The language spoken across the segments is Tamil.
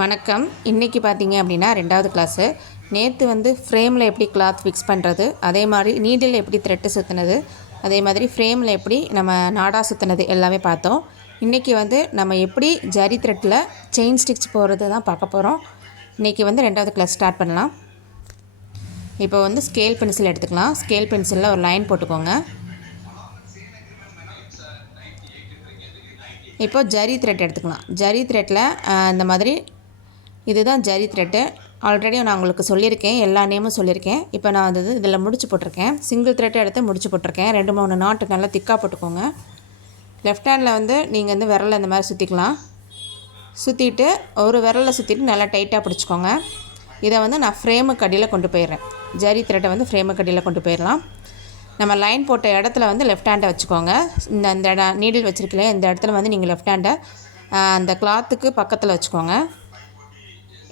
வணக்கம். இன்றைக்கி பார்த்தீங்க அப்படின்னா ரெண்டாவது கிளாஸு நேற்று வந்து ஃப்ரேமில் எப்படி கிளாத் ஃபிக்ஸ் பண்ணுறது அதே மாதிரி நீடில் எப்படி த்ரெட்டு சுற்றுனது அதே மாதிரி ஃப்ரேமில் எப்படி நம்ம நாடா சுற்றுனது எல்லாமே பார்த்தோம். இன்றைக்கி வந்து நம்ம எப்படி ஜரி த்ரெட்டில் செயின் ஸ்டிச் போகிறது தான் பார்க்க போகிறோம் இன்றைக்கி வந்து ரெண்டாவது கிளாஸ் ஸ்டார்ட் பண்ணலாம். இப்போ வந்து ஸ்கேல் பென்சில் எடுத்துக்கலாம். ஸ்கேல் பென்சிலில் ஒரு லைன் போட்டுக்கோங்க. இப்போ ஜரி த்ரெட் எடுத்துக்கலாம். ஜரி த்ரெட்டில் இந்த மாதிரி இதுதான் ஜரி த்ரெட்டு ஆல்ரெடி நான் உங்களுக்கு சொல்லியிருக்கேன் எல்லா நேமும் சொல்லியிருக்கேன். இப்போ நான் அது இதில் முடிச்சு போட்டிருக்கேன். சிங்கிள் த்ரெட்டை எடுத்து முடிச்சு போட்டிருக்கேன். ரெண்டு மூணு நாட்டு நல்லா திக்காக போட்டுக்கோங்க. லெஃப்ட் ஹேண்டில் வந்து நீங்கள் வந்து விரலில் இந்த மாதிரி சுற்றிக்கலாம் சுற்றிட்டு ஒரு விரலில் சுற்றிட்டு நல்லா டைட்டாக பிடிச்சிக்கோங்க. இதை வந்து நான் ஃப்ரேமுக்கு அடியில் கொண்டு போயிடுறேன். ஜரி த்ரெட்டை வந்து ஃப்ரேமுக்கு அடியில் கொண்டு போயிடலாம். நம்ம லைன் போட்ட இடத்துல வந்து லெஃப்ட் ஹேண்டை வச்சுக்கோங்க. இந்த அந்த இடம் நீடில் வச்சுருக்கலையே இந்த இடத்துல வந்து நீங்கள் லெஃப்ட் ஹேண்டை அந்த கிளாத்துக்கு பக்கத்தில் வச்சுக்கோங்க.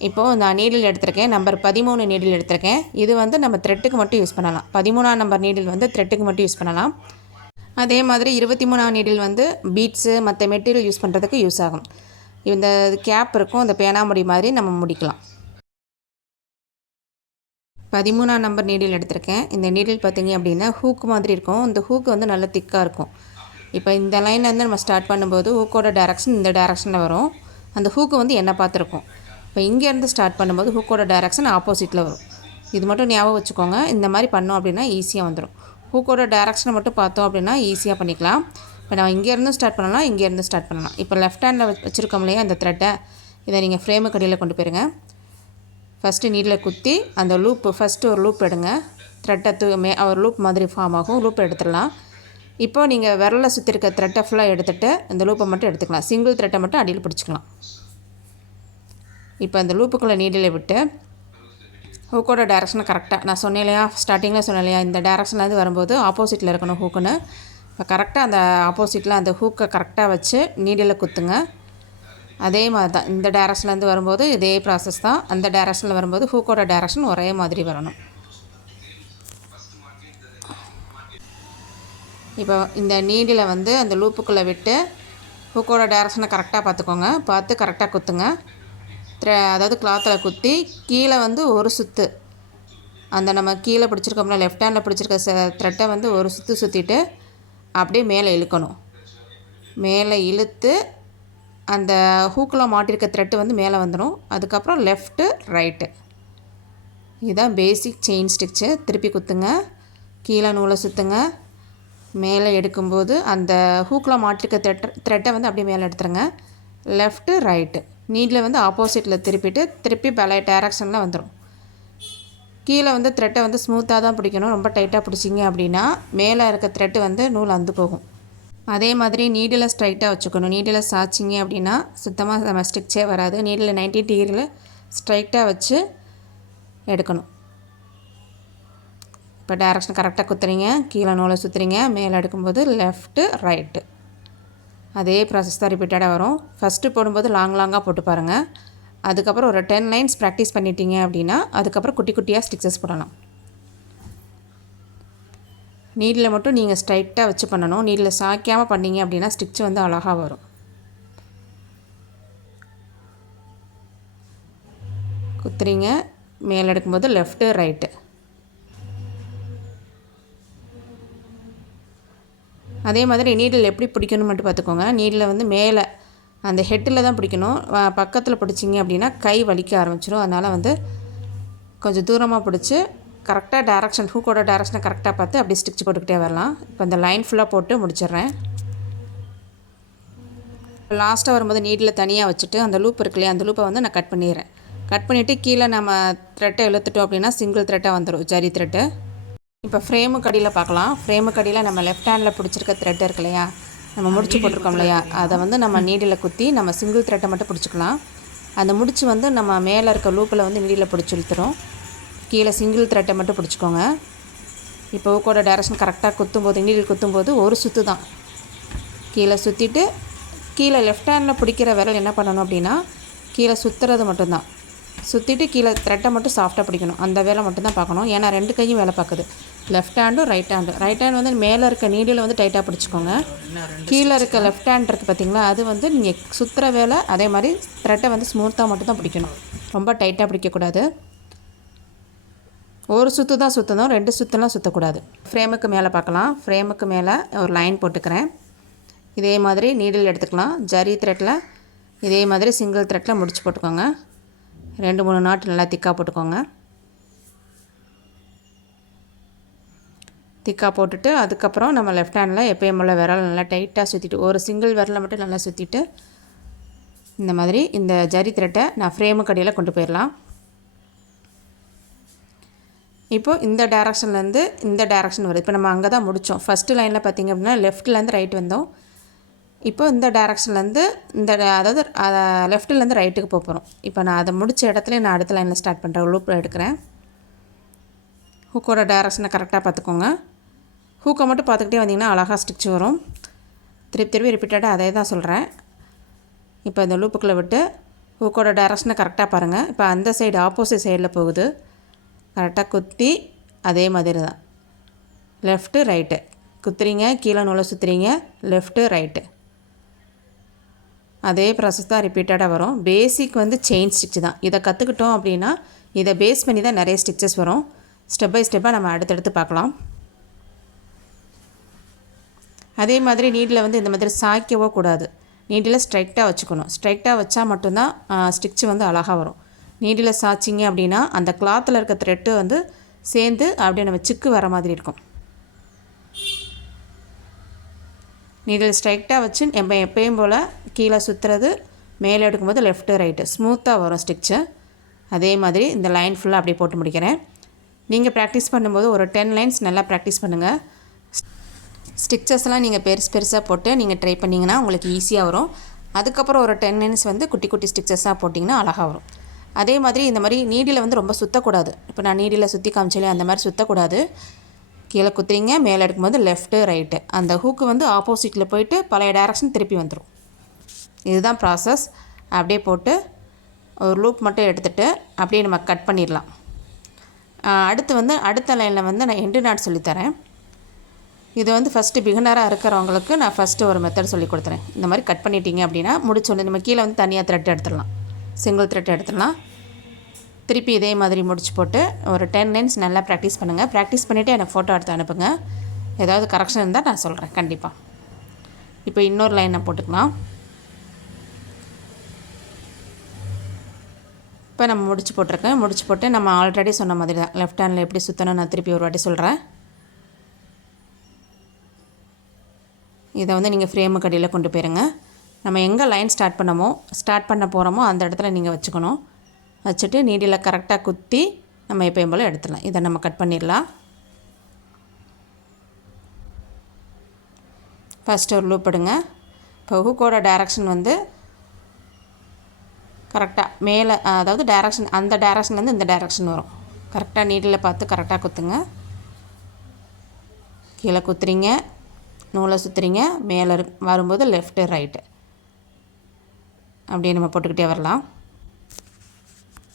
இப்போது நான் நீடில் எடுத்திருக்கேன். நம்பர் பதிமூணு நீடில் எடுத்திருக்கேன். இது வந்து நம்ம த்ரெட்டுக்கு மட்டும் யூஸ் பண்ணலாம். பதிமூணாம் நம்பர் நீடில் வந்து த்ரெட்டுக்கு மட்டும் யூஸ் பண்ணலாம். அதே மாதிரி இருபத்தி மூணாம் நீடில் வந்து பீட்ஸு மற்ற மெட்டீரியல் யூஸ் பண்ணுறதுக்கு யூஸ் ஆகும். இந்த கேப் இருக்கும். இந்த பேனாமுடி மாதிரி நம்ம முடிக்கலாம். பதிமூணாம் நம்பர் நீடில் எடுத்திருக்கேன். இந்த நீடில் பார்த்தீங்க அப்படின்னா ஹூக் மாதிரி இருக்கும். இந்த ஹூக் வந்து நல்லா திக்காக இருக்கும். இப்போ இந்த லைன்லேருந்து வந்து நம்ம ஸ்டார்ட் பண்ணும்போது ஹூக்கோட டேரக்ஷன் இந்த டேரக்ஷனில் வரும். அந்த ஹூக்கு வந்து என்ன பார்த்துருக்கும். இப்போ இங்கேருந்து ஸ்டார்ட் பண்ணும்போது ஹூக்கோட டேரக்ஷன் ஆப்போசிட்டில் வரும். இது மட்டும் ஞாபகம் வச்சுக்கோங்க. இந்த மாதிரி பண்ணோம் அப்படின்னா ஈஸியாக வந்துடும் ஹூக்கோட டேரக்ஷனை மட்டும் பார்த்தோம் அப்படின்னா ஈஸியாக பண்ணிக்கலாம். இப்போ நான் இங்கேருந்து ஸ்டார்ட் பண்ணலாம் இங்கேருந்து ஸ்டார்ட் பண்ணலாம். இப்போ லெஃப்ட் ஹேண்டில் வச்சுருக்கோம் இல்லையா அந்த த்ரெட்டை இதை நீங்கள் ஃப்ரேமு கடியில் கொண்டு போயிருங்க. ஃபஸ்ட்டு நீடில் குத்தி அந்த லூப்பு ஃபஸ்ட்டு ஒரு லூப் எடுங்க. த்ரெட்டை தூ மே ஒரு லூப் மாதிரி ஃபார்ம் ஆகும். லூப் எடுத்துடலாம். இப்போ நீங்கள் விரலில் சுற்றி இருக்க த்ரெட்டை ஃபுல்லாக எடுத்துகிட்டு அந்த லூப்பை மட்டும் எடுத்துக்கலாம். சிங்கிள் த்ரெட்டை மட்டும் அடியில் பிடிச்சிக்கலாம். இப்போ அந்த லூப்புக்குள்ளே நீடில் விட்டு ஹூக்கோட டேரக்ஷனை கரெக்டாக நான் சொன்னேன் இல்லையா? ஸ்டார்டிங்கில் சொன்னேன் இல்லையா? இந்த டேரக்ஷன்லேருந்து வரும்போது ஆப்போசிட்டில் இருக்கணும் ஹூக்குன்னு இப்போ கரெக்டாக அந்த ஆப்போசிட்டில் அந்த ஹூக்கை கரெக்டாக வச்சு நீடில் குத்துங்க. அதே மாதிரி தான். இந்த டேரக்ஷன்லேருந்து வரும்போது இதே ப்ராசஸ் தான். அந்த டேரக்ஷனில் வரும்போது ஹூக்கோட டேரக்ஷன் ஒரே மாதிரி வரணும். இப்போ இந்த நீடில் வந்து அந்த லூப்புக்குள்ளே விட்டு ஹூக்கோட டேரக்ஷனை கரெக்டாக பார்த்துக்கோங்க. பார்த்து கரெக்டாக குத்துங்க. அதாவது கிளாத்தில் குத்தி கீழே வந்து ஒரு சுற்று அந்த நம்ம கீழே பிடிச்சிருக்கோம்ல லெஃப்ட் ஹேண்டில் பிடிச்சிருக்க த்ரெட்டை வந்து ஒரு சுற்று சுற்றிட்டு அப்படியே மேலே இழுக்கணும். மேலே இழுத்து அந்த ஹூக்கில் மாட்டிருக்க த்ரெட்டு வந்து மேலே வந்துடும் அதுக்கப்புறம் லெஃப்ட்டு ரைட்டு இதுதான் பேசிக் செயின் ஸ்டிச்சு திருப்பி குத்துங்க. கீழே நூலை சுற்றுங்க மேலே எடுக்கும்போது அந்த ஹூக்கில் மாட்டிருக்க த்ரெட் த்ரெட்டை வந்து அப்படியே மேலே எடுத்துருங்க. லெஃப்ட்டு ரைட்டு நீடில் வந்து ஆப்போசிட்டில் திருப்பிட்டு திருப்பி பழைய டேரக்ஷனில் வந்துடும் கீழே வந்து த்ரெட்டை வந்து ஸ்மூத்தாக தான் பிடிக்கணும். ரொம்ப டைட்டாக பிடிச்சிங்க அப்படின்னா மேலே இருக்க த்ரெட்டு வந்து நூல் அந்து போகும். அதே மாதிரி நீடில் ஸ்ட்ரைட்டாக வச்சுக்கணும். நீடில் சாய்ச்சிங்க அப்படின்னா சுத்தமாக நம்ம ஸ்டிச்சே வராது. நீடில் நைன்டி டிகிரியில் ஸ்ட்ரைட்டாக வச்சு எடுக்கணும். இப்போ டேரக்ஷன் கரெக்டாக குத்துறீங்க. கீழே நூலை சுற்றுறீங்க மேலே எடுக்கும்போது லெஃப்ட்டு ரைட்டு அதே ப்ராசஸ் தான் ரிப்பீட்டடாக வரும். ஃபஸ்ட்டு போடும்போது லாங் லாங்காக போட்டு பாருங்கள் அதுக்கப்புறம் ஒரு டென் லைன்ஸ் ப்ராக்டிஸ் பண்ணிட்டீங்க அப்படின்னா அதுக்கப்புறம் குட்டி குட்டியாக ஸ்டிக்ஸஸ் போடலாம். நீடில் மட்டும் நீங்கள் ஸ்ட்ரைட்டாக வச்சு பண்ணணும். நீடில் சாய்க்காமல் பண்ணீங்க அப்படின்னா ஸ்டிச் வந்து அழகாக வரும். குத்துறீங்க. மேலே எடுக்கும்போது லெஃப்ட்டு ரைட்டு அதே மாதிரி நீடில் எப்படி பிடிக்கணும் மட்டும் பார்த்துக்கோங்க. நீடில் வந்து மேலே அந்த ஹெட்டில் தான் பிடிக்கணும். பக்கத்தில் பிடிச்சிங்க அப்படின்னா கை வலிக்க ஆரம்பிச்சிடும் அதனால் வந்து கொஞ்சம் தூரமாக பிடிச்சி கரெக்டாக டேரக்ஷன் ஹூக்கோட டேரக்ஷனை கரெக்டாக பார்த்து அப்படி ஸ்டிச் போட்டுக்கிட்டே வரலாம். இப்போ இந்த லைன் ஃபுல்லாக போட்டு முடிச்சிடுறேன். லாஸ்ட்டாக வரும்போது நீடில் தனியாக வச்சுட்டு அந்த லூப் இருக்கு இல்லையா அந்த லூப்பை வந்து நான் கட் பண்ணிடுறேன். கட் பண்ணிவிட்டு கீழே நம்ம த்ரெட்டை இழுத்துட்டோம் அப்படின்னா சிங்கிள் த்ரெட்டாக வந்துடும் ஜரி த்ரெட்டு இப்போ ஃப்ரேமு கடியில் பார்க்கலாம். ஃப்ரேமு கடியில் நம்ம லெஃப்ட் ஹேண்டில் பிடிச்சிருக்க த்ரெட் இருக்கு இல்லையா? நம்ம முடிச்சு போட்டிருக்கோம் இல்லையா? அதை வந்து நம்ம நீடில் குத்தி நம்ம சிங்கிள் த்ரெட்டை மட்டும் பிடிச்சிக்கலாம். அந்த முடிச்சு வந்து நம்ம மேலே இருக்க லூப்பில் வந்து நீடியில் பிடிச்சி இழுத்துரும். கீழே சிங்கிள் த்ரெட்டை மட்டும் பிடிச்சிக்கோங்க. இப்போ ஊக்கோட டேரக்ஷன் கரெக்டாக குத்தும்போது நீடில் குத்தும்போது ஒரு சுற்று தான். கீழே சுற்றிட்டு கீழே லெஃப்ட் ஹேண்டில் பிடிக்கிற விரல் என்ன பண்ணணும் அப்படின்னா கீழே சுற்றுறது மட்டும்தான். சுற்றிட்டு கீழே த்ரெட்டை மட்டும் சாஃப்டாக பிடிக்கணும். அந்த வேலை மட்டும்தான் பார்க்கணும். ஏன்னா ரெண்டு கையும் வேலை பார்க்குது. லெஃப்ட் ஹேண்டும் ரைட் ஹேண்டு ரைட் ஹேண்ட் வந்து மேலே இருக்க நீடியில் வந்து டைட்டாக பிடிச்சிக்கோங்க. கீழே இருக்க லெஃப்ட் ஹேண்ட் இருக்குது பார்த்தீங்களா? அது வந்து நீங்கள் சுற்றுற வேலை அதே மாதிரி த்ரெட்டை வந்து ஸ்மூத்தாக மட்டும் தான் பிடிக்கணும். ரொம்ப டைட்டாக பிடிக்கக்கூடாது. ஒரு சுற்று தான் சுற்றணும் ரெண்டு சுற்றுலாம் சுற்றக்கூடாது ஃப்ரேமுக்கு மேலே பார்க்கலாம். ஃப்ரேமுக்கு மேலே ஒரு லைன் போட்டுக்கிறேன். இதே மாதிரி நீடில் எடுத்துக்கலாம். ஜரி த்ரெட்டில் இதே மாதிரி சிங்கிள் த்ரெட்டில் முடிச்சு போட்டுக்கோங்க. ரெண்டு மூணு நாட்டு நல்லா திக்காக போட்டுக்கோங்க. திக்காக போட்டுட்டு அதுக்கப்புறம் நம்ம லெஃப்ட் ஹேண்டில் எப்பயும் போல் விரல் நல்லா டைட்டாக சுற்றிட்டு ஒரு சிங்கிள் விரலை மட்டும் நல்லா சுற்றிட்டு இந்த மாதிரி இந்த ஜரி த்ரெட்டை நான் ஃப்ரேமு கடையில் கொண்டு போயிடலாம் இப்போது இந்த டேரக்ஷன்லேருந்து இந்த டேரக்ஷன் வருது இப்போ நம்ம அங்கே தான் முடித்தோம் ஃபஸ்ட்டு லைனில் பார்த்திங்க அப்படின்னா லெஃப்ட்லேருந்து ரைட் வந்தோம். இப்போ இந்த டேரக்ஷன்லேருந்து இந்த அதாவது லெஃப்ட்லேருந்து ரைட்டுக்கு போக போகிறோம் இப்போ நான் அதை முடித்த இடத்துல நான் அடுத்த லைனில் ஸ்டார்ட் பண்ணுறேன் லூப்பில் எடுக்கிறேன். ஹூக்கோட டேரக்ஷனை கரெக்டாக பார்த்துக்கோங்க. ஹூக்கை மட்டும் பார்த்துக்கிட்டே வந்தீங்கன்னா அழகாக ஸ்டிச் வரும். திருப்பி திருப்பி ரிப்பீட்டடாக அதே தான் சொல்கிறேன் இப்போ இந்த லூப்புக்குள்ளே விட்டு ஹூக்கோட டேரக்ஷனை கரெக்டாக பாருங்கள் இப்போ அந்த சைடு ஆப்போசிட் சைடில் போகுது. கரெக்டாக குத்தி அதே மாதிரி தான். லெஃப்ட்டு ரைட்டு குத்துறீங்க கீழே நூலை சுற்றுறீங்க லெஃப்ட்டு ரைட்டு அதே ப்ராசஸ் தான் ரிப்பீட்டடாக வரும். பேசிக் வந்து செயின் ஸ்டிச் தான். இதை கற்றுக்கிட்டோம் அப்படின்னா இதை பேஸ் பண்ணி தான் நிறைய ஸ்டிச்சஸ் வரும். ஸ்டெப் பை ஸ்டெப்பாக நம்ம அடுத்தடுத்து பார்க்கலாம். அதே மாதிரி நீடில் வந்து இந்த மாதிரி சாய்க்கவோ கூடாது. நீடில் ஸ்ட்ரைட்டாக வச்சுக்கணும். ஸ்ட்ரைட்டாக வச்சா மட்டும்தான் ஸ்டிச்சு வந்து அழகாக வரும். நீடில் சாய்ச்சிங்க அப்படின்னா அந்த கிளாத்தில் இருக்க த்ரெட்டு வந்து சேர்ந்து அப்படியே நம்ம சிக்கு வர மாதிரி இருக்கும். நீடில் ஸ்ட்ரைட்டாக வச்சு நம்ம எப்பயும் போல் கீழே சுற்றுறது மேலே எடுக்கும்போது லெஃப்ட்டு ரைட்டு ஸ்மூத்தாக வரும் ஸ்டிச்சு அதே மாதிரி இந்த லைன் ஃபுல்லாக அப்படியே போட்டு முடிக்கிறேன். நீங்கள் ப்ராக்டிஸ் பண்ணும்போது ஒரு டென் லைன்ஸ் நல்லா ப்ராக்டிஸ் பண்ணுங்கள் ஸ்டிச்சஸ்லாம் நீங்கள் பெருசு பெருசாக போட்டு நீங்கள் ட்ரை பண்ணிங்கன்னா உங்களுக்கு ஈஸியாக வரும். அதுக்கப்புறம் ஒரு டென் லைன்ஸ் வந்து குட்டி குட்டி ஸ்டிச்சஸாக போட்டிங்கன்னா அழகாக வரும். அதே மாதிரி இந்த மாதிரி நீடியில் வந்து ரொம்ப சுற்றக்கூடாது இப்போ நான் நீடியில் சுற்றி காமிச்சாலே அந்த மாதிரி சுற்றக்கூடாது கீழே குத்துறீங்க மேலே எடுக்கும்போது லெஃப்ட்டு ரைட்டு அந்த ஹூக்கு வந்து ஆப்போசிட்டில் போயிட்டு பழைய டேரக்ஷன் திருப்பி வந்துடும் இதுதான் ப்ராசஸ் அப்படியே போட்டு ஒரு லூப் மட்டும் எடுத்துகிட்டு அப்படியே நம்ம கட் பண்ணிடலாம். அடுத்து வந்து அடுத்த லைனில் வந்து நான் எண்டு நாட் சொல்லித்தரேன் இது வந்து ஃபஸ்ட்டு பிகினராக இருக்கிறவங்களுக்கு நான் ஃபஸ்ட்டு ஒரு மெத்தட் சொல்லி கொடுத்துறேன். இந்த மாதிரி கட் பண்ணிட்டீங்க அப்படின்னா முடிச்சோடனே நம்ம கீழே வந்து தனியாக த்ரெட் எடுத்துடலாம். சிங்கிள் த்ரெட் எடுத்துடலாம். திருப்பி இதே மாதிரி முடிச்சு போட்டு ஒரு டென் லைன்ஸ் நல்லா ப்ராக்டிஸ் பண்ணுங்கள் ப்ராக்டிஸ் பண்ணிவிட்டு எனக்கு ஃபோட்டோ எடுத்து அனுப்புங்க. ஏதாவது கரெக்ஷன் இருந்தால் நான் சொல்கிறேன் கண்டிப்பாக இப்போ இன்னொரு லைனை போட்டுக்கலாம். இப்போ நம்ம முடிச்சு போட்டிருக்கேன். முடிச்சு போட்டு நம்ம ஆல்ரெடி சொன்ன மாதிரி தான். லெஃப்ட் ஹேண்டில் எப்படி சுற்றணும் நான் திருப்பி ஒரு வாட்டி சொல்கிறேன் இதை வந்து நீங்கள் ஃப்ரேமு கடையில் கொண்டு போயிருங்க. நம்ம எங்கே லைன் ஸ்டார்ட் பண்ணமோ ஸ்டார்ட் பண்ண போகிறோமோ அந்த இடத்துல நீங்கள் வச்சுக்கணும். வச்சுட்டு நீடியில் கரெக்டாக குத்தி நம்ம எப்பயும் போல் எடுத்துடலாம். இதை நம்ம கட் பண்ணிடலாம். ஃபஸ்ட்டு ஒரு லூப் எடுங்க. இப்போ ஹூக்கோட டைரக்ஷன் வந்து கரெக்டாக மேலே அதாவது டைரக்ஷன் அந்த டைரக்ஷன்லேருந்து இந்த டைரக்ஷன் வரும். கரெக்டாக நீடில் பார்த்து கரெக்டாக குத்துங்க. கீழே குத்துறீங்க. நூலை சுற்றுறீங்க மேலே வரும்போது லெஃப்ட்டு ரைட்டு அப்படியே நம்ம போட்டுக்கிட்டே வரலாம்.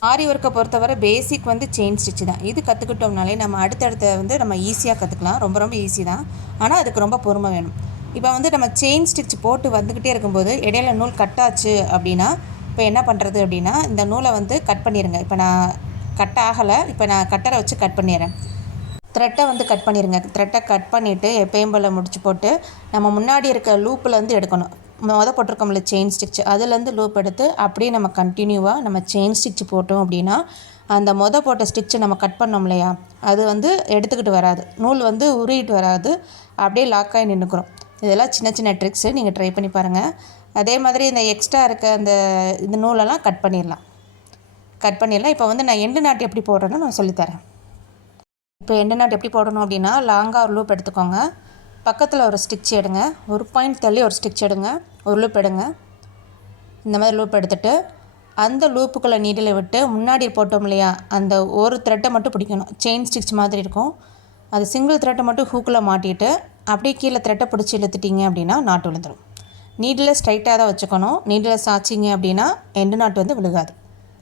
ஆரி ஒர்க்கை பொறுத்தவரை பேசிக் வந்து செயின் ஸ்டிச்சு தான். இது கற்றுக்கிட்டோம்னாலே நம்ம அடுத்தடுத்த வந்து நம்ம ஈஸியாக கற்றுக்கலாம் ரொம்ப ரொம்ப ஈஸி தான். ஆனால் அதுக்கு ரொம்ப பொறுமை வேணும். இப்போ வந்து நம்ம செயின் ஸ்டிச் போட்டு வந்துக்கிட்டே இருக்கும்போது இடையில நூல் கட்டாச்சு அப்படின்னா இப்போ என்ன பண்ணுறது அப்படின்னா இந்த நூலை வந்து கட் பண்ணிடுங்க இப்போ நான் கட் ஆகலை. இப்போ நான் கட்டரை வச்சு கட் பண்ணிடுறேன். த்ரெட்டை வந்து கட் பண்ணிடுங்க த்ரெட்டை கட் பண்ணிவிட்டு எப்பயும் போல் முடிச்சு போட்டு நம்ம முன்னாடி இருக்க லூப்பில் வந்து எடுக்கணும். மொதல் போட்டிருக்கோம்ல செயின் ஸ்டிச் அதுலேருந்து லூப் எடுத்து அப்படியே நம்ம கண்டினியூவாக நம்ம செயின் ஸ்டிச் போட்டோம் அப்படின்னா அந்த மொதல் போட்ட ஸ்டிச்சை நம்ம கட் பண்ணோம் இல்லையா? அது வந்து எடுத்துக்கிட்டு வராது. நூல் வந்து உருகிட்டு வராது. அப்படியே லாக்காகி நின்றுக்கிறோம் இதெல்லாம் சின்ன சின்ன ட்ரிக்ஸு நீங்கள் ட்ரை பண்ணி பாருங்கள் அதே மாதிரி இந்த எக்ஸ்ட்ரா இருக்க அந்த இந்த நூலெல்லாம் கட் பண்ணிடலாம். கட் பண்ணிடலாம். இப்போ வந்து நான் எண்டு நாட்டு எப்படி போடுறேன்னு நான் சொல்லித்தரேன். இப்போ எண்டு நாட்டு எப்படி போடணும் அப்படின்னா லாங்காக ஒரு லூப் எடுத்துக்கோங்க. பக்கத்தில் ஒரு ஸ்டிச் எடுங்க. ஒரு பாயிண்ட் தள்ளி ஒரு ஸ்டிச் எடுங்க. ஒரு லூப் எடுங்க. இந்த மாதிரி லூப் எடுத்துகிட்டு அந்த லூப்புக்குள்ளே நீடில் விட்டு முன்னாடி போட்டோம் இல்லையா அந்த ஒரு த்ரெட்டை மட்டும் பிடிக்கணும். செயின் ஸ்டிச் மாதிரி இருக்கும். அது சிங்கிள் த்ரெட்டை மட்டும் ஹூக்கில் மாட்டிட்டு அப்படியே கீழே த்ரெட்டை பிடிச்சி இழுத்துட்டிங்க அப்படின்னா நாட்டு விழுந்துடும் நீடில் ஸ்ட்ரைட்டாக தான் வச்சுக்கணும். நீடில் சாய்ச்சிங்க அப்படின்னா எண்டு நாட்டு வந்து விழுகாது.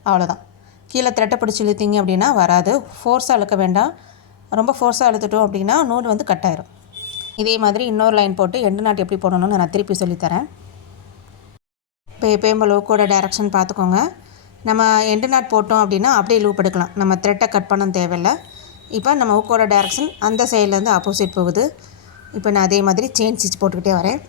அவ்வளோதான் கீழே த்ரெட்டை பிடிச்சி இழுத்தீங்க அப்படின்னா வராது. ஃபோர்ஸாக இழுக்க வேண்டாம். ரொம்ப ஃபோர்ஸாக அழுத்துட்டோம் அப்படின்னா நூல் வந்து கட் ஆயிரும். இதே மாதிரி இன்னொரு லைன் போட்டு எண்டு நாட் எப்படி போடணும்னு நான் திருப்பி சொல்லித்தரேன். இப்போ எப்பயும் லூக்கோட டைரக்ஷன் பார்த்துக்கோங்க. நம்ம எண்டு நாட் போட்டோம் அப்படின்னா அப்படியே லூப் எடுக்கலாம். நம்ம த்ரெட்டை கட் பண்ண தேவையில்லை. இப்போ நம்ம ஊக்கோட டைரக்ஷன் அந்த சைட்லேருந்து ஆப்போசிட் போகுது. இப்போ நான் அதே மாதிரி செயின் ஸ்டிச் போட்டுக்கிட்டே வரேன்.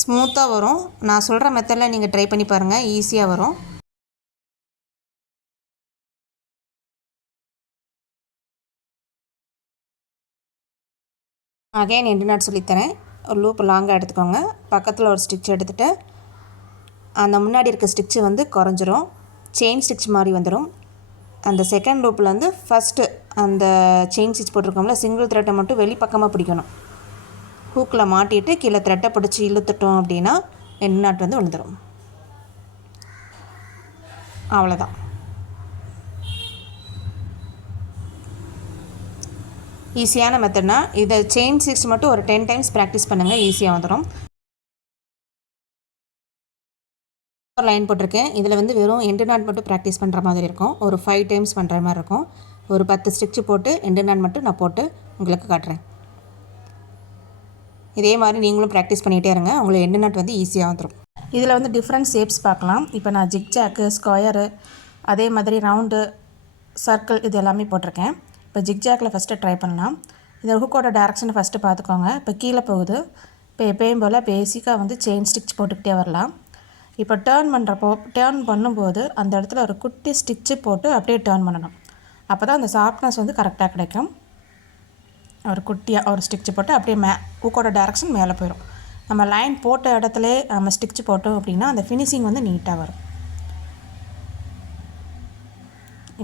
ஸ்மூத்தாக வரும். நான் சொல்கிற மெத்தடில் நீங்கள் ட்ரை பண்ணி பாருங்கள் ஈஸியாக வரும். அகைன் எண்டு நாட் சொல்லித்தரேன். ஒரு லூப் லாங்காக எடுத்துக்கோங்க. பக்கத்தில் ஒரு ஸ்டிச் எடுத்துகிட்டு அந்த முன்னாடி இருக்க ஸ்டிச்சு வந்து குறைஞ்சிரும். செயின் ஸ்டிச் மாதிரி வந்துடும் அந்த செகண்ட் லூப்பில் வந்து ஃபஸ்ட்டு அந்த செயின் ஸ்டிச் போட்டிருக்கோம்ல சிங்கிள் த்ரெட்டை மட்டும் வெளிப்பக்கமாக பிடிக்கணும். ஹூக்கில் மாட்டிட்டு கீழே த்ரெட்டை பிடிச்சி இழுத்துட்டோம் அப்படின்னா எண்டு நாட் வந்து விழுந்துடும் அவ்வளோதான் ஈஸியான மெத்தட்னா இதை செயின் சிக்ஸ் மட்டும் ஒரு டென் டைம்ஸ் ப்ராக்டிஸ் பண்ணுங்கள் ஈஸியாக வந்துடும் ஒரு லைன் போட்டிருக்கேன். இதில் வந்து வெறும் எண்டு நாட் மட்டும் ப்ராக்டிஸ் பண்ணுற மாதிரி இருக்கும். ஒரு ஃபைவ் டைம்ஸ் பண்ணுற மாதிரி இருக்கும். ஒரு பத்து ஸ்டிச்சு போட்டு எண்டு நாட் மட்டும் நான் போட்டு உங்களுக்கு காட்டுறேன். இதே மாதிரி நீங்களும் ப்ராக்டிஸ் பண்ணிகிட்டே இருங்க. உங்களுக்கு எண்டு நாட் வந்து ஈஸியாக வந்துடும் இதில் வந்து டிஃப்ரெண்ட் ஷேப்ஸ் பார்க்கலாம். இப்போ நான் ஜிக்ஜாக்கு ஸ்கொயரு அதே மாதிரி ரவுண்டு சர்க்கிள் இது எல்லாமே போட்டிருக்கேன். இப்போ ஜிக்ஜாக்கில் ஃபஸ்ட்டு ட்ரை பண்ணலாம். இந்த ஹுக்கோட டேரக்ஷனை ஃபஸ்ட்டு பார்த்துக்கோங்க. இப்போ கீழே போகுது. இப்போ எப்பயும் போல் பேசிக்காக வந்து செயின் ஸ்டிச் போட்டுக்கிட்டே வரலாம். இப்போ டேர்ன் பண்ணுறப்போ டேர்ன் பண்ணும்போது அந்த இடத்துல ஒரு குட்டி ஸ்டிச்சு போட்டு அப்படியே டேர்ன் பண்ணணும். அப்போ தான் அந்த சாஃப்ட்னஸ் வந்து கரெக்டாக கிடைக்கும். ஒரு குட்டியாக ஒரு ஸ்டிச்சு போட்டு அப்படியே மே ஊக்கோட டேரக்ஷன் மேலே போயிடும். நம்ம லைன் போட்ட இடத்துல நம்ம ஸ்டிச்சு போட்டோம் அப்படின்னா அந்த ஃபினிஷிங் வந்து நீட்டாக வரும்.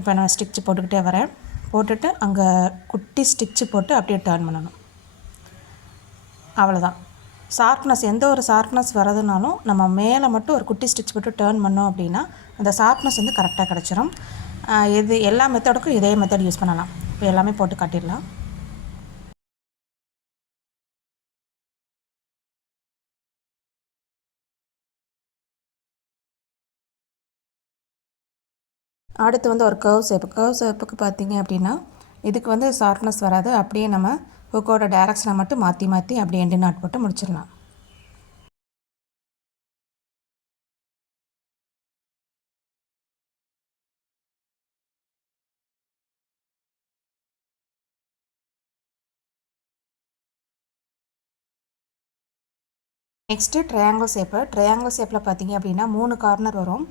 இப்போ நான் ஸ்டிச்சு போட்டுக்கிட்டே வரேன். போட்டுட்டு அங்கே குட்டி ஸ்டிச்சு போட்டு அப்படியே டேர்ன் பண்ணணும். அவ்வளோதான் ஷார்ப்னஸ் எந்த ஒரு ஷார்ப்னஸ் வரதுனாலும் நம்ம மேலே மட்டும் ஒரு குட்டி ஸ்டிச் போட்டு டேர்ன் பண்ணோம் அப்படின்னா அந்த ஷார்ப்னஸ் வந்து கரெக்டாக கிடச்சிரும். இது எல்லா மெத்தடுக்கும் இதே மெத்தட் யூஸ் பண்ணலாம். இப்போ எல்லாமே போட்டு காட்டிடலாம். அடுத்து வந்து ஒரு கர்வ் ஷேப்பு கர்வ் ஷேப்புக்கு பார்த்தீங்க அப்படின்னா இதுக்கு வந்து ஷார்ப்னஸ் வராது. அப்படியே நம்ம ஹுக்கோட டேரக்ஷனை மட்டும் மாற்றி மாற்றி அப்படியே எண்டு நாட் போட்டு முடிச்சிடலாம். நெக்ஸ்ட்டு ட்ரையாங்கிள் ஷேப்பு ட்ரையாங்கிள் ஷேப்பில் பார்த்தீங்க அப்படின்னா மூணு கார்னர் வரும்.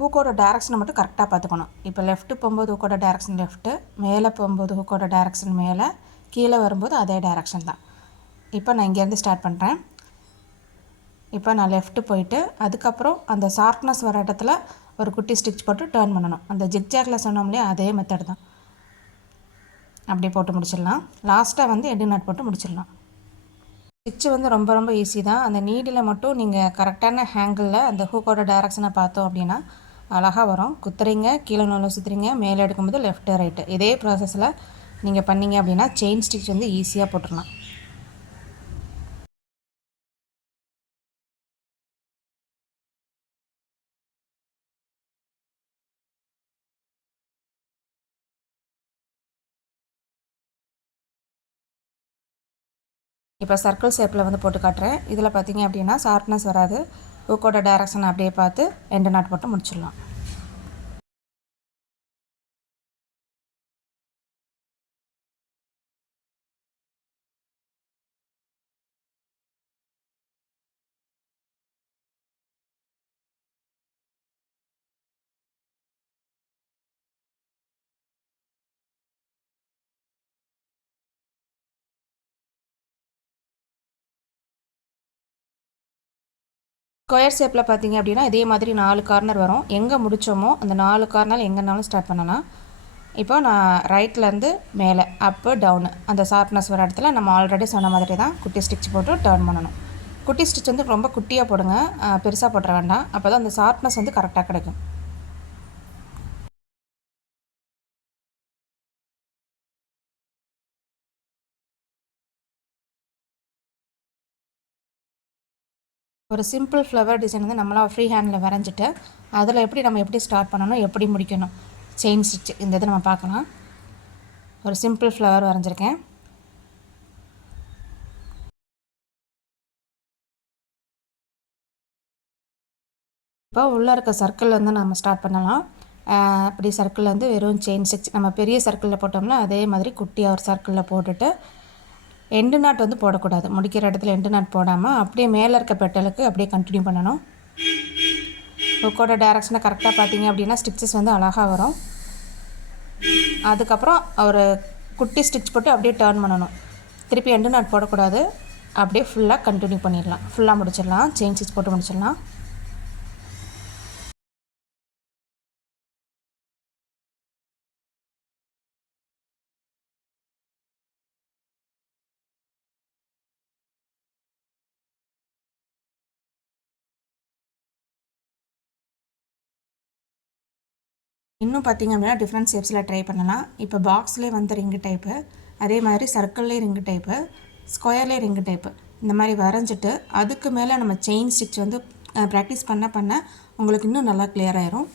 ஹூக்கோட டேரக்ஷனை மட்டும் கரெக்டாக பார்த்துக்கணும். இப்போ லெஃப்ட்டு போகும்போது ஹூக்கோட டேரக்ஷன் லெஃப்ட்டு மேலே போகும்போது ஹூக்கோட டேரக்ஷன் மேலே கீழே வரும்போது அதே டேரக்ஷன் தான். இப்போ நான் இங்கேருந்து ஸ்டார்ட் பண்ணுறேன் இப்போ நான் லெஃப்ட்டு போயிட்டு அதுக்கப்புறம் அந்த ஷார்ப்னஸ் வர இடத்துல ஒரு குட்டி ஸ்டிச் போட்டு டேர்ன் பண்ணணும். அந்த ஜிக்ஜாக்ல சொன்னோம்லையே அதே மெத்தட் தான். அப்படியே போட்டு முடிச்சிடலாம். லாஸ்ட்டாக வந்து எட்டு நாட் போட்டு முடிச்சிடலாம். ஸ்டிச்சு வந்து ரொம்ப ரொம்ப ஈஸி தான். அந்த நீடில் மட்டும் நீங்கள் கரெக்டான ஹேங்கிளில் அந்த ஹூக்கோட டைரக்ஷனை பார்த்தோம் அப்படின்னா அழகாக வரும். குத்துறீங்க கீழே நூலில் சுற்றுறீங்க மேலே எடுக்கும்போது லெஃப்ட்டு ரைட்டு. இதே ப்ராசஸில் நீங்கள் பண்ணிங்க அப்படின்னா செயின் ஸ்டிச் வந்து ஈஸியாக போட்டுடலாம். இப்போ சர்க்கிள் ஷேப்பில் வந்து போட்டு காட்டுறேன். இதில் பார்த்தீங்க அப்படின்னா ஷார்ப்னஸ் வராது. ஹூக்கோட டேரக்ஷன் அப்படியே பார்த்து எண்டு நாட் போட்டு முடிச்சிடலாம். ஸ்கொயர் ஷேப்பில் பார்த்தீங்க அப்படின்னா இதே மாதிரி நாலு கார்னர் வரும். எங்கே முடித்தோமோ அந்த நாலு கார்னர் எங்கேனாலும் ஸ்டார்ட் பண்ணலாம். இப்போ நான் ரைட்லேருந்து மேலே அப்பு டவுனு அந்த ஷார்ப்னஸ் வர இடத்துல நம்ம ஆல்ரெடி சொன்ன மாதிரி தான் குட்டி ஸ்டிச் போட்டு டர்ன் பண்ணணும். குட்டி ஸ்டிச் வந்து ரொம்ப குட்டியாக போடுங்க. பெருசாக போட்டுற வேண்டாம். அப்போ தான் அந்த ஷார்ப்னஸ் வந்து கரெக்டாக கிடைக்கும். ஒரு சிம்பிள் ஃப்ளவர் டிசைன் வந்து நம்மளாக ஃப்ரீ ஹேண்டில் வரைஞ்சிட்டு அதில் எப்படி நம்ம எப்படி ஸ்டார்ட் பண்ணணும் எப்படி முடிக்கணும் செயின் ஸ்டிச் இந்த இதை நம்ம பார்க்கலாம். ஒரு சிம்பிள் ஃப்ளவர் வரைஞ்சிருக்கேன். இப்போ உள்ளே இருக்க சர்க்கிள் வந்து நம்ம ஸ்டார்ட் பண்ணலாம். அப்படி சர்க்கிள் வந்து வெறும் செயின் ஸ்டிச் நம்ம பெரிய சர்க்கிளில் போட்டோம்னா அதே மாதிரி குட்டியாக ஒரு சர்க்கிளில் போட்டுட்டு எண்டு நாட் வந்து போடக்கூடாது. முடிக்கிற இடத்துல எண்டு நாட் போடாமல் அப்படியே மேலே இருக்க பெட்டலுக்கு அப்படியே கண்டினியூ பண்ணணும். புக்கோட டேரக்ஷனை கரெக்டாக பார்த்தீங்க அப்படின்னா ஸ்டிச்சஸ் வந்து அழகாக வரும். அதுக்கப்புறம் ஒரு குட்டி ஸ்டிச் போட்டு அப்படியே டேர்ன் பண்ணணும். திருப்பி எண்டு நாட் போடக்கூடாது. அப்படியே ஃபுல்லாக கண்டினியூ பண்ணிடலாம். ஃபுல்லாக முடிச்சிடலாம். செயின் ஸ்டிச் போட்டு முடிச்சிடலாம். இன்னும் பார்த்திங்க அப்படின்னா டிஃப்ரெண்ட் ஷேப்ஸில் ட்ரை பண்ணலாம். இப்போ பாக்ஸ்லேயே வந்து ரிங்கு டைப்பு அதே மாதிரி சர்க்கிள்லேயே ரிங்கு டைப்பு ஸ்கொயர்லேயே ரிங்கு டைப்பு இந்த மாதிரி வரைஞ்சிட்டு அதுக்கு மேலே நம்ம செயின் ஸ்டிச் வந்து ப்ராக்டிஸ் பண்ண பண்ண உங்களுக்கு இன்னும் நல்லா கிளியர் ஆயிரும்.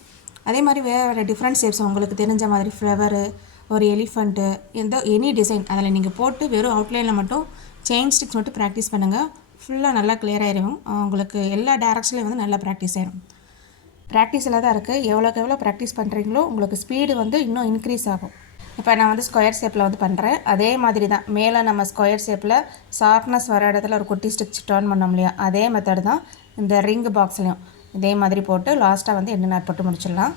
அதே மாதிரி வேறு வேறு டிஃப்ரெண்ட் ஷேப்ஸ் உங்களுக்கு தெரிஞ்ச மாதிரி ஃப்ளவரு ஒரு எலிஃபண்ட்டு எந்த எனி டிசைன் அதில் நீங்கள் போட்டு வெறும் அவுட்லைனில் மட்டும் செயின் ஸ்டிச் மட்டும் ப்ராக்டிஸ் பண்ணுங்கள் ஃபுல்லாக நல்லா கிளியர் ஆயிரும். உங்களுக்கு எல்லா டேரக்ஷன்லேயும் வந்து நல்லா ப்ராக்டிஸ் ஆயிரும். ப்ராக்டிஸில் தான் இருக்குது எவ்வளோக்கு எவ்வளோ ப்ராக்டிஸ் பண்ணுறீங்களோ உங்களுக்கு ஸ்பீடு வந்து இன்னும் இன்க்ரீஸ் ஆகும். இப்போ நான் வந்து ஸ்கொயர் ஷேப்பில் வந்து பண்ணுறேன் அதே மாதிரி தான். மேலே நம்ம ஸ்கொயர் ஷேப்பில் ஷார்ப்னஸ் வர இடத்துல ஒரு குட்டி ஸ்டிச் டர்ன் பண்ணோம் இல்லையா? அதே மெத்தட் தான் இந்த ரிங் பாக்ஸ்லேயும் இதே மாதிரி போட்டு லாஸ்ட்டாக வந்து எண்ணெய் நாட் போட்டு முடிச்சிடலாம்.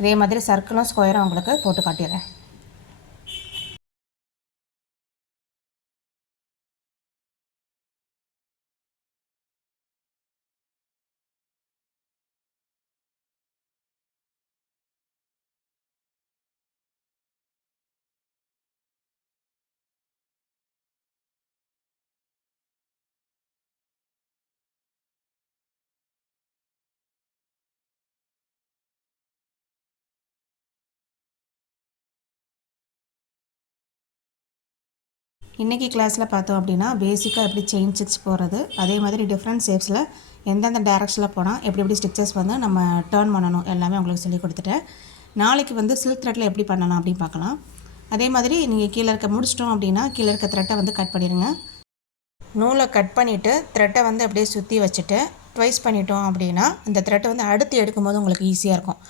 இதே மாதிரி சர்க்கிளும் ஸ்கொயரும் உங்களுக்கு போட்டு காட்டிடுறேன். இன்றைக்கி கிளாஸில் பார்த்தோம் அப்படின்னா பேசிக்காக எப்படி செயின் ஸ்டிச் போகிறது அதே மாதிரி டிஃப்ரெண்ட் ஷேப்ஸில் எந்தெந்த டேரக்ஷனில் போனால் எப்படி எப்படி ஸ்டிச்சஸ் வந்து நம்ம டேர்ன் பண்ணணும் எல்லாமே உங்களுக்கு சொல்லி கொடுத்துட்டேன். நாளைக்கு வந்து சில்க் த்ரெட்டில் எப்படி பண்ணலாம் அப்படின்னு பார்க்கலாம். அதே மாதிரி நீங்கள் கீழே இருக்க முடிச்சிட்டோம் அப்படின்னா கீழே இருக்க த்ரெட்டை வந்து கட் பண்ணிடுங்க. நூலை கட் பண்ணிவிட்டு த்ரெட்டை வந்து அப்படியே சுற்றி வச்சுட்டு ட்வைஸ் பண்ணிட்டோம் அப்படின்னா இந்த த்ரெட்டை வந்து அடுத்து எடுக்கும்போது உங்களுக்கு ஈஸியாக இருக்கும்.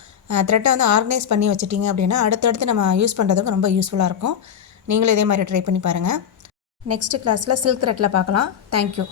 த்ரெட்டை வந்து ஆர்கனைஸ் பண்ணி வச்சுட்டிங்க அப்படின்னா அடுத்தடுத்து நம்ம யூஸ் பண்ணுறதுக்கு ரொம்ப யூஸ்ஃபுல்லாக இருக்கும். நீங்களும் இதே மாதிரி ட்ரை பண்ணி பாருங்கள் நெக்ஸ்ட் கிளாஸில் சில்க் த்ரெட்டில் பார்க்கலாம். தேங்க்யூ